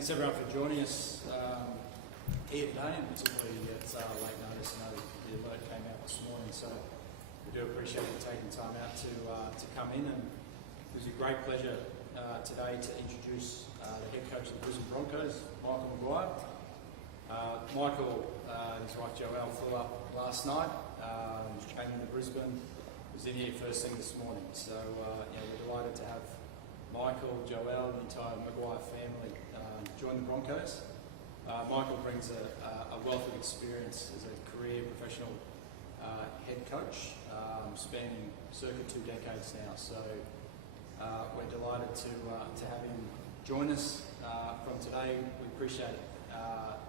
Thanks everyone for joining us here today, and particularly at late notice. I know the alert came out this morning, so we do appreciate you taking time out to come in. And it was a great pleasure today to introduce the head coach of the Brisbane Broncos, Michael Maguire. Michael and his wife Joelle flew up last night, came into Brisbane, was in here first thing this morning. So we're delighted to have Michael, Joelle, and the entire Maguire family join the Broncos. Michael brings a wealth of experience as a career professional head coach, spanning circa 2 decades now. So we're delighted to have him join us from today. We appreciate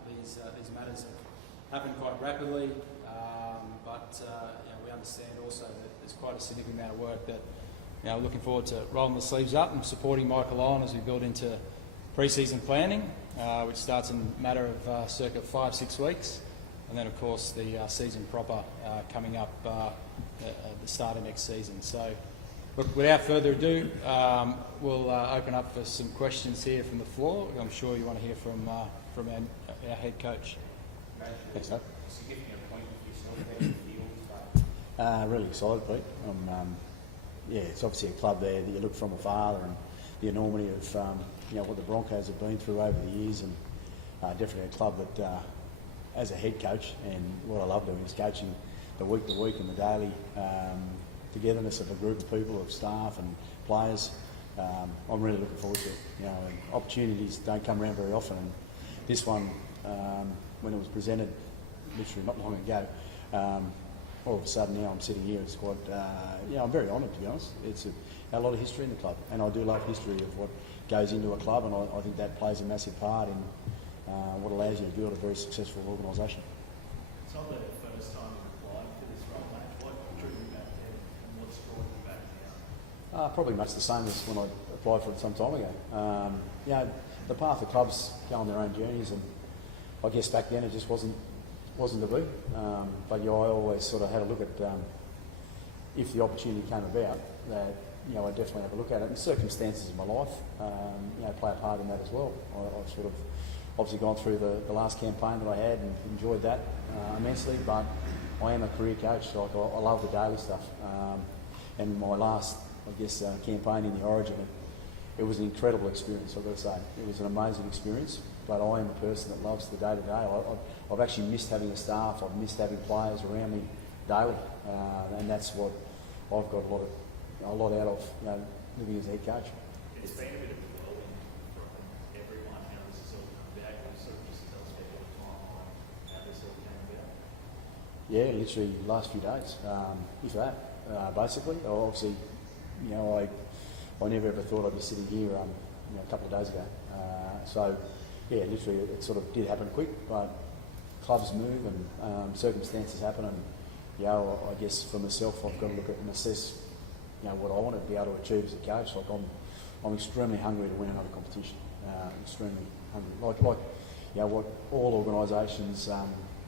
these matters have happened quite rapidly, but we understand also that there's quite a significant amount of work that looking forward to rolling the sleeves up and supporting Michael on as we build into pre-season planning, which starts in a matter of circa 5-6 weeks, and then of course the season proper coming up at the start of next season. So look, without further ado, we'll open up for some questions here from the floor. I'm sure you want to hear from our head coach. Thanks, Doug. Significant appointment for yourself there in the field, really excited, Pete. It's obviously a club there that you look from afar, and the enormity of what the Broncos have been through over the years, and definitely a club that, as a head coach, and what I love doing is coaching the week to week and the daily togetherness of a group of people, of staff and players. I'm really looking forward to it. And opportunities don't come around very often, and this one, when it was presented literally not long ago, all of a sudden now I'm sitting here. It's quite, I'm very honoured, to be honest. It's a lot of history in the club, and I do love history of what goes into a club, and I think that plays a massive part in what allows you to build a very successful organisation. It's not the first time you've applied for this role, mate. What drew you back then, and what's brought you back now? Probably much the same as when I applied for it some time ago. The path of clubs go on their own journeys, and I guess back then it just wasn't to be. But I always sort of had a look at if the opportunity came about, that I'd definitely have a look at it. And circumstances of my life play a part in that as well. I've sort of obviously gone through the last campaign that I had and enjoyed that immensely, but I am a career coach. Like I love the daily stuff. And my last, campaign in the Origin, it was an incredible experience, I've got to say. It was an amazing experience, but I am a person that loves the day-to-day. I've actually missed having a staff. I've missed having players around me daily, and that's what I've got a lot out of living as a head coach. It's been a bit of a whirlwind for everyone. How this has all come about? Can you sort of just tell us about your timeline, how this all came about? Yeah, literally the last few days, if that. Basically, obviously, I never ever thought I'd be sitting here a couple of days ago. Literally it sort of did happen quick, but clubs move and circumstances happen, and I guess for myself I've got to look at and assess what I want to be able to achieve as a coach. Like I'm extremely hungry to win another competition. Extremely hungry. Like what all organisations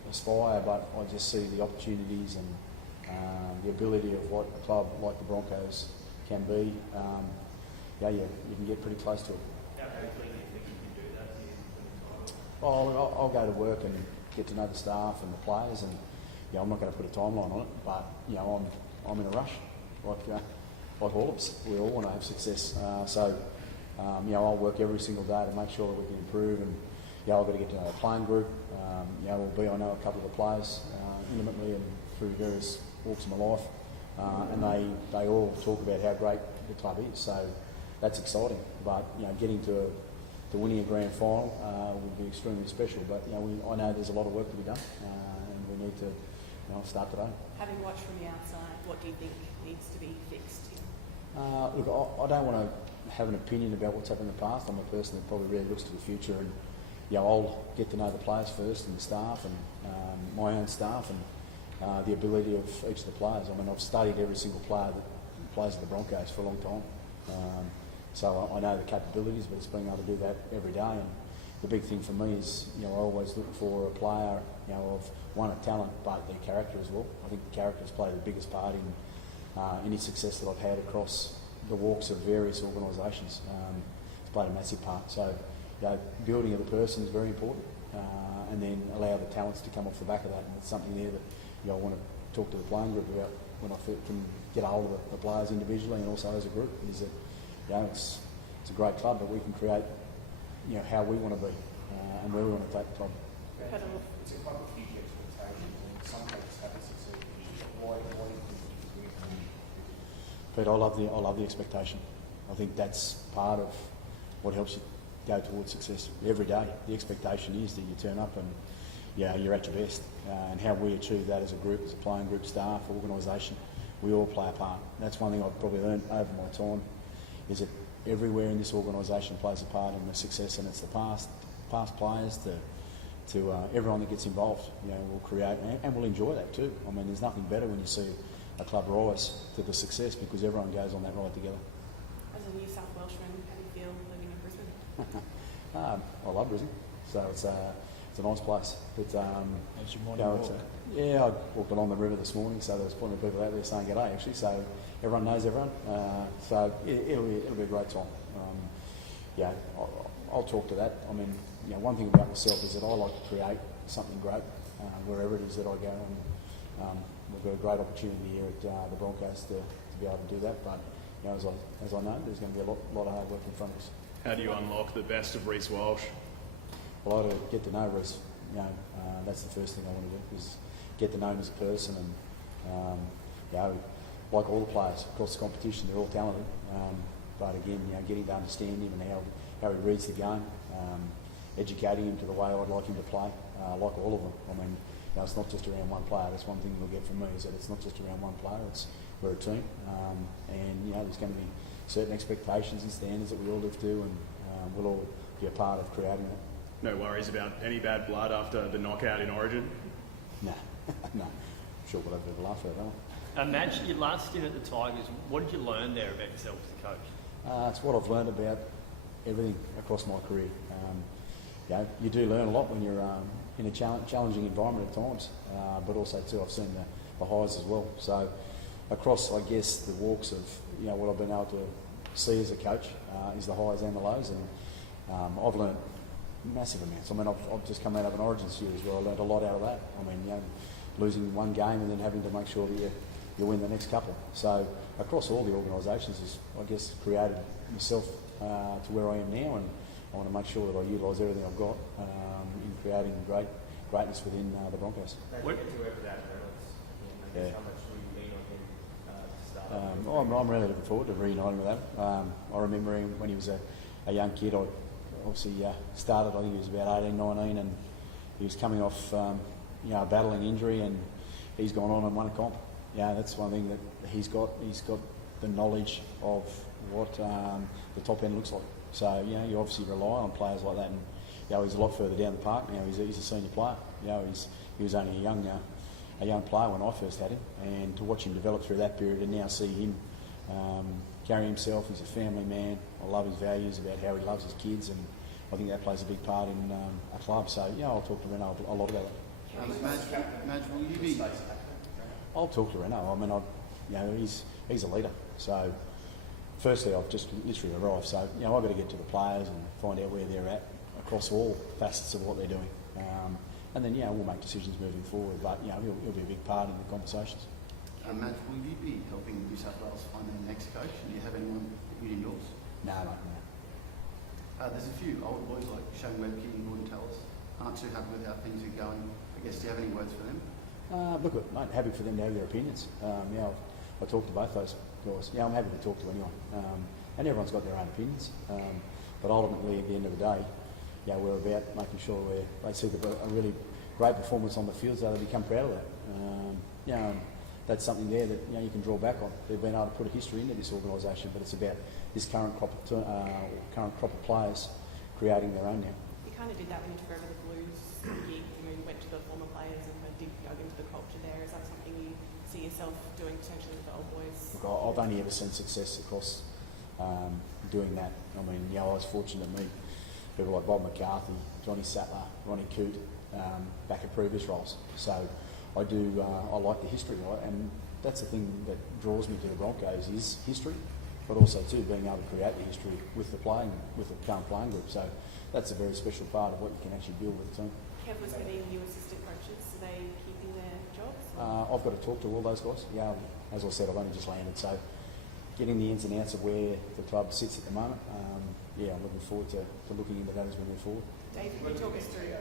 aspire, but I just see the opportunities and the ability of what a club like the Broncos can be. You can get pretty close to it. How quickly do you think you can do that here in the title? Well, I'll go to work and get to know the staff and the players, and I'm not going to put a timeline on it, but I'm in a rush, like all of us. We all want to have success, I'll work every single day to make sure that we can improve, and I've got to get to know the playing group. I know a couple of the players intimately and through various walks of my life, and they all talk about how great the club is. So that's exciting, but getting to winning a grand final would be extremely special. But I know there's a lot of work to be done, and we need to start today. Having watched from the outside, what do you think needs to be fixed here? Look, I don't want to have an opinion about what's happened in the past. I'm a person that probably really looks to the future, and I'll get to know the players first and the staff and my own staff and the ability of each of the players. I mean, I've studied every single player that plays at the Broncos for a long time. So I know the capabilities, but it's being able to do that every day. And the big thing for me is, I always look for a player, of one, a talent, but their character as well. I think the characters play the biggest part in any success that I've had across the walks of various organisations. It's played a massive part. So, building of the person is very important, and then allow the talents to come off the back of that. And it's something there that I want to talk to the playing group about when I can get hold of the players individually and also as a group. Is that it's a great club, but we can create how we want to be and where we want to take the club. It's a club with huge expectations, and some places haven't succeeded. Why do you think it's going to But I love the expectation. I think that's part of what helps you go towards success every day. The expectation is that you turn up and you're at your best. And how we achieve that as a group, as a playing group, staff, organisation, we all play a part. That's one thing I've probably learned over my time, is that everywhere in this organisation plays a part in the success, and it's the past players to everyone that gets involved. Will create and will enjoy that too. I mean, there's nothing better when you see a club rise to the success, because everyone goes on that ride together. As a New South Welshman, how do you feel living in Brisbane? I love Brisbane, so it's a nice place. But How's your morning walk? I walked along the river this morning, so there was plenty of people out there saying g'day actually. So everyone knows everyone. So it'll be a great time. I'll talk to that. I mean, one thing about myself is that I like to create something great wherever it is that I go. And we've got a great opportunity here at the Broncos to be able to do that. But as I know, there's going to be a lot of hard work in front of us. How do you unlock the best of Reece Walsh? Well, I get to know Reece. That's the first thing I want to do, is get to know him as a person. And like all the players across the competition, they're all talented. But again, getting to understand him and how he reads the game, educating him to the way I'd like him to play, like all of them. I mean, it's not just around one player. That's one thing you'll get from me, is that it's not just around one player. We're a team, and there's going to be certain expectations and standards that we all live to, and we'll all be a part of creating that. No worries about any bad blood after the knockout in Origin? No, no. I'm sure we'll have a bit of a laugh at that one. Madge, your last stint at the Tigers, what did you learn there about yourself as a coach? It's what I've learned about everything across my career. You do learn a lot when you're in a challenging environment at times, but also too I've seen the highs as well. So across, I guess, the walks of what I've been able to see as a coach is the highs and the lows, and I've learned massive amounts. I mean, I've just come out of an Origin series where I learned a lot out of that. I mean, losing one game and then having to make sure that you win the next couple. So across all the organisations, has, I guess, created myself to where I am now, and I want to make sure that I utilise everything I've got in creating greatness within the Broncos. What did you do after that, Yeah. how much were you keen on him to start? I'm really looking forward to reuniting with him. I remember him when he was a young kid. I obviously started, I think he was about 18, 19, and he was coming off a battling injury, and he's gone on and won a comp. That's one thing that he's got. He's got the knowledge of what the top end looks like. So you obviously rely on players like that, and he's a lot further down the park now. He's a senior player. He was only a young player when I first had him, and to watch him develop through that period and now see him carry himself. He's a family man. I love his values about how he loves his kids, and I think that plays a big part in a club. So I'll talk to Reno a lot about that. Madge, will you be? I'll talk to Reno. I mean, he's a leader. So firstly, I've just literally arrived. So I've got to get to the players and find out where they're at across all facets of what they're doing. And then we'll make decisions moving forward. But he'll be a big part in the conversations. Madge, will you be helping New South Wales find their next coach? Do you have anyone in yours? No, mate, no. There's a few older boys like Shane Webke and Gordon Tallis aren't too happy with how things are going. I guess, do you have any words for them? Look, mate, happy for them to have their opinions. I talked to both those guys. I'm happy to talk to anyone. And everyone's got their own opinions. But ultimately, at the end of the day, we're about making sure they see a really great performance on the field, so they become proud of that. That's something there that you can draw back on. They've been able to put a history into this organisation, but it's about this current crop of players creating their own now. You kind of did that when you took over the Blues gig. You went to the former players and kind of dug into the culture there. Is that something you see yourself doing potentially with the old boys? Look, I've only ever seen success across doing that. I mean, I was fortunate to meet people like Bob McCarthy, Johnny Sattler, Ronnie Coote, back at previous roles. So I like the history, right? And that's the thing that draws me to the Broncos is history. but also too being able to create the history with the current playing group. So that's a very special part of what you can actually build with the team. Kev was getting new assistant coaches. Are they keeping their jobs? I've got to talk to all those guys. Yeah, as I said, I've only just landed, so getting the ins and outs of where the club sits at the moment. I'm looking forward to looking into that as we move forward. Dave, can you talk us through? Yeah.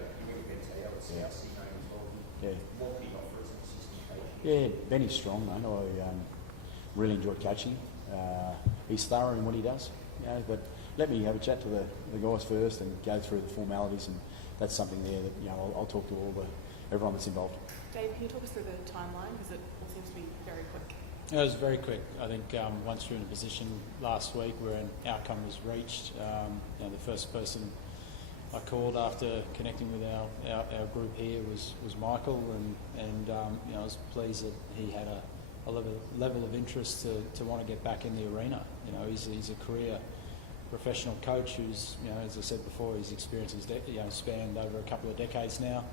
What would he offer as an assistant coach? Yeah, Benny's strong, mate. I really enjoyed coaching. He's thorough in what he does, but let me have a chat to the guys first and go through the formalities, and that's something there that I'll talk to everyone that's involved. Dave, can you talk us through the timeline, because it all seems to be very quick? It was very quick. I think once you're in a position last week where an outcome was reached, the first person I called after connecting with our group here was Michael, and I was pleased that he had a level of interest to want to get back in the arena. He's a career professional coach who's, as I said before, his experience has spanned over a couple of decades now.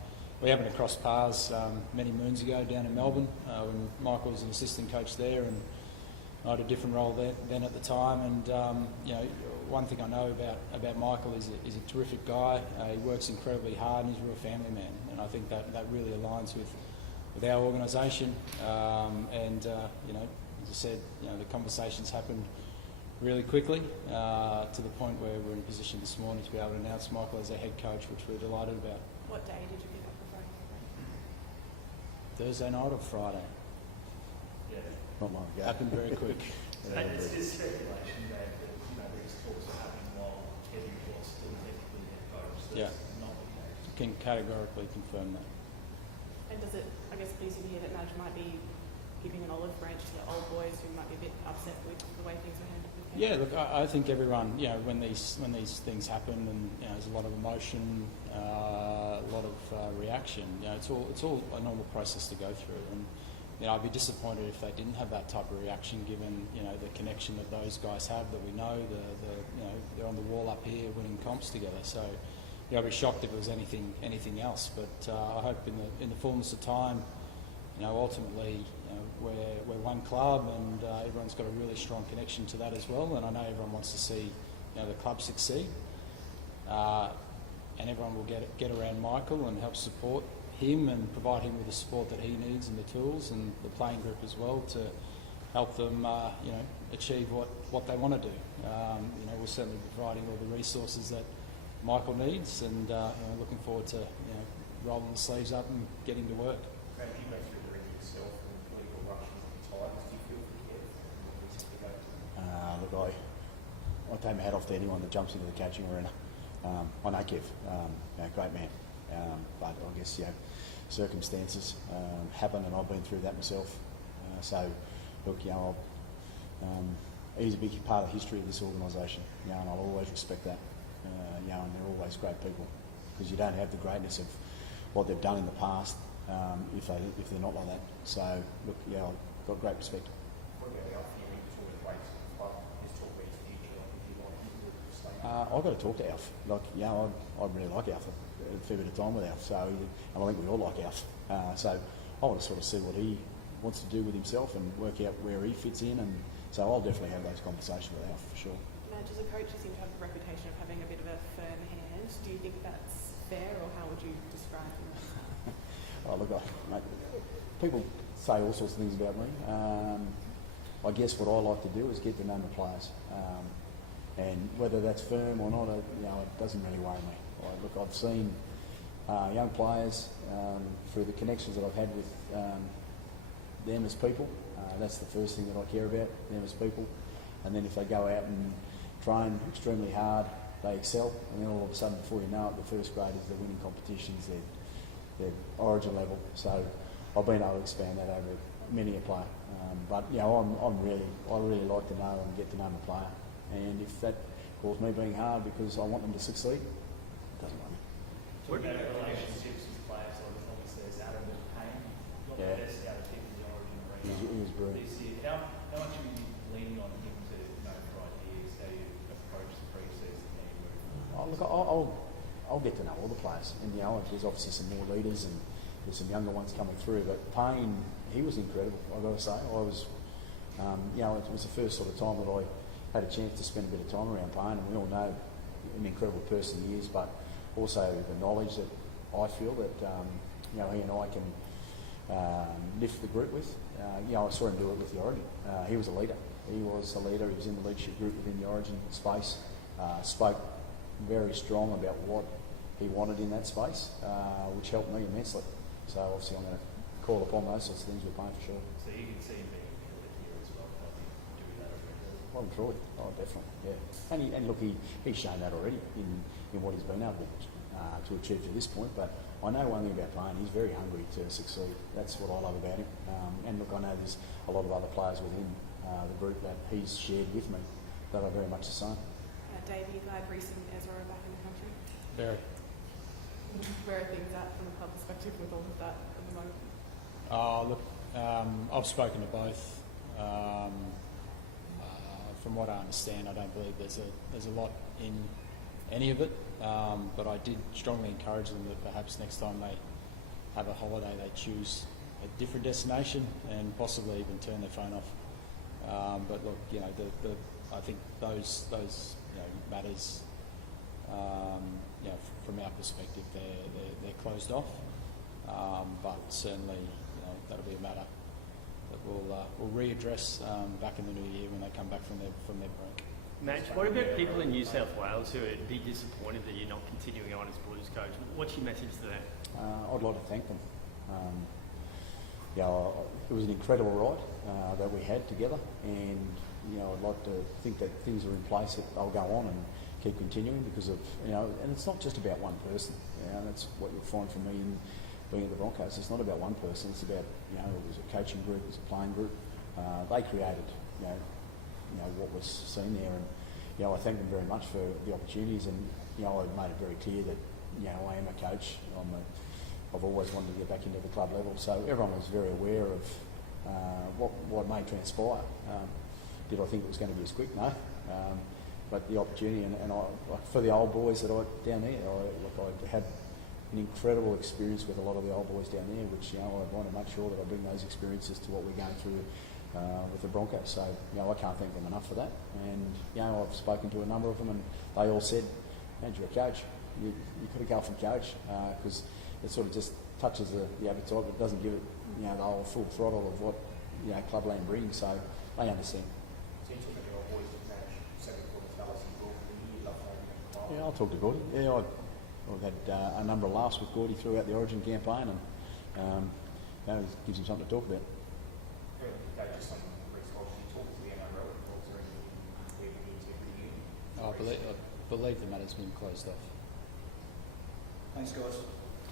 We happened to cross paths many moons ago down in Melbourne when Michael was an assistant coach there, and I had a different role then at the time. And one thing I know about Michael is a terrific guy. He works incredibly hard, and he's a real family man. And I think that really aligns with our organisation. As I said, the conversations happened really quickly to the point where we're in position this morning to be able to announce Michael as our head coach, which we're delighted about. What day did you pick up the phone? Thursday night or Friday? Yeah. Not long ago. Happened very quick. So it's just speculation that these talks are happening while Kevin was still technically head coach. So Yeah. that's not the case. Can categorically confirm that. And does it, I guess, please you to hear that Madge might be giving an olive branch to old boys who might be a bit upset with the way things are handled? Yeah, look, I think everyone, when these things happen, and there's a lot of emotion, a lot of reaction. It's all a normal process to go through, and I'd be disappointed if they didn't have that type of reaction, given the connection that those guys have, that we know, they're on the wall up here winning comps together. So I'd be shocked if it was anything else. But I hope in the fullness of time, ultimately, we're one club, and everyone's got a really strong connection to that as well. And I know everyone wants to see the club succeed, and everyone will get around Michael and help support him and provide him with the support that he needs and the tools, and the playing group as well, to help them achieve what they want to do. We're certainly providing all the resources that Michael needs, and looking forward to rolling the sleeves up and getting to work. Graham, you went through the ring yourself and the political rushes of the Tigers. Do you feel for Kev? Look, I take my hat off to anyone that jumps into the coaching arena. I know Kev, great man, but I guess circumstances happen, and I've been through that myself. So, look, he's a big part of the history of this organisation, and I'll always respect that. And they're always great people, because you don't have the greatness of what they've done in the past if they're not like that. So, look, I've got great respect. What about Alf? You talk about weights of the club. Just talk about his future. If you want him to stay. I've got to talk to Alf. I really like Alf. A fair bit of time with Alf. So, and I think we all like Alf. So I want to sort of see what he wants to do with himself and work out where he fits in. And so I'll definitely have those conversations with Alf for sure. Madge, as a coach, you seem to have the reputation of having a bit of a firm hand. Do you think that's fair, or how would you describe him? Mate, people say all sorts of things about me. I guess what I like to do is get to know the players, and whether that's firm or not, it doesn't really worry me. I've seen young players through the connections that I've had with them as people. That's the first thing that I care about, them as people. And then if they go out and train extremely hard, they excel, and then all of a sudden, before you know it, the first graders, they're winning competitions, they're origin level. So I've been able to expand that over many a player. But I really like to know and get to know my player. And if that calls me being hard because I want them to succeed, it doesn't matter. What about relationships with players? Obviously, there's Adam and Payne. Not the best out of people in the origin arena. He was brilliant. This year, how much are you leaning on him to for ideas, how you approach the pre-season, how you move? I'll get to know all the players, and there's obviously some more leaders and there's some younger ones coming through. But Payne, he was incredible. I've got to say, it was the first sort of time that I had a chance to spend a bit of time around Payne, and we all know an incredible person he is, but also the knowledge that I feel that you know, he and I can lift the group with. You know, I saw him do it with the Origin. He was a leader. He was a leader. He was in the leadership group within the Origin space. Spoke very strong about what he wanted in that space, which helped me immensely. So obviously I'm going to call upon those sorts of things with Payne for sure. So you can see him being a leader here as well, helping do that already. Well and truly, oh definitely, yeah. And look, he's shown that already in what he's been able to achieve to this point. But I know one thing about Payne, he's very hungry to succeed. That's what I love about him. And look, I know there's a lot of other players within the group that he's shared with me that are very much the same. Dave, are you glad Reece and Ezra are back in the country? Very. Where are things at from a club perspective with all of that at the moment? Look, I've spoken to both. From what I understand, I don't believe there's a lot in any of it, but I did strongly encourage them that perhaps next time they have a holiday, they choose a different destination and possibly even turn their phone off. But look, you know, I think those you know, matters, you know, from our perspective, they're closed off. But certainly, you know, that'll be a matter that we'll readdress back in the new year when they come back from their break. Madge, what about people in New South Wales who would be disappointed that you're not continuing on as Blues coach? What's your message to them? I'd like to thank them. It was an incredible ride that we had together, and you know, I'd like to think that things are in place that they'll go on and keep continuing because of, you know, and it's not just about one person. You know, that's what you'll find from me in being at the Broncos. It's not about one person. It's about, you know, it was a coaching group, it was a playing group. They created, you know what was seen there, and you know, I thank them very much for the opportunities. And you know, I've made it very clear that, you know, I am a coach. I've always wanted to get back into the club level, so everyone was very aware of what may transpire. Did I think it was going to be as quick? No. But the opportunity, and I, like for the old boys that I down there, I had an incredible experience with a lot of the old boys down there, which, you know, I want to make sure that I bring those experiences to what we're going through with the Broncos. So, you know, I can't thank them enough for that. And, you know, I've spoken to a number of them, and they all said, "Man, you're a coach. You could have gone from coach," because it sort of just touches the appetite, but doesn't give it, you know, the whole full throttle of what, you know, clubland brings. So they understand. So you took it to your boys to manage 7-quarter fellas and Gordon. You love having them. Yeah, I'll talk to Gordy. Yeah, I've had a number of laughs with Gordy throughout the Origin campaign, and you know, it gives him something to talk about. Just on Reece Walsh, you talk to the NRL, talk to anything we need to do. I believe the matter's been closed off. Thanks, guys.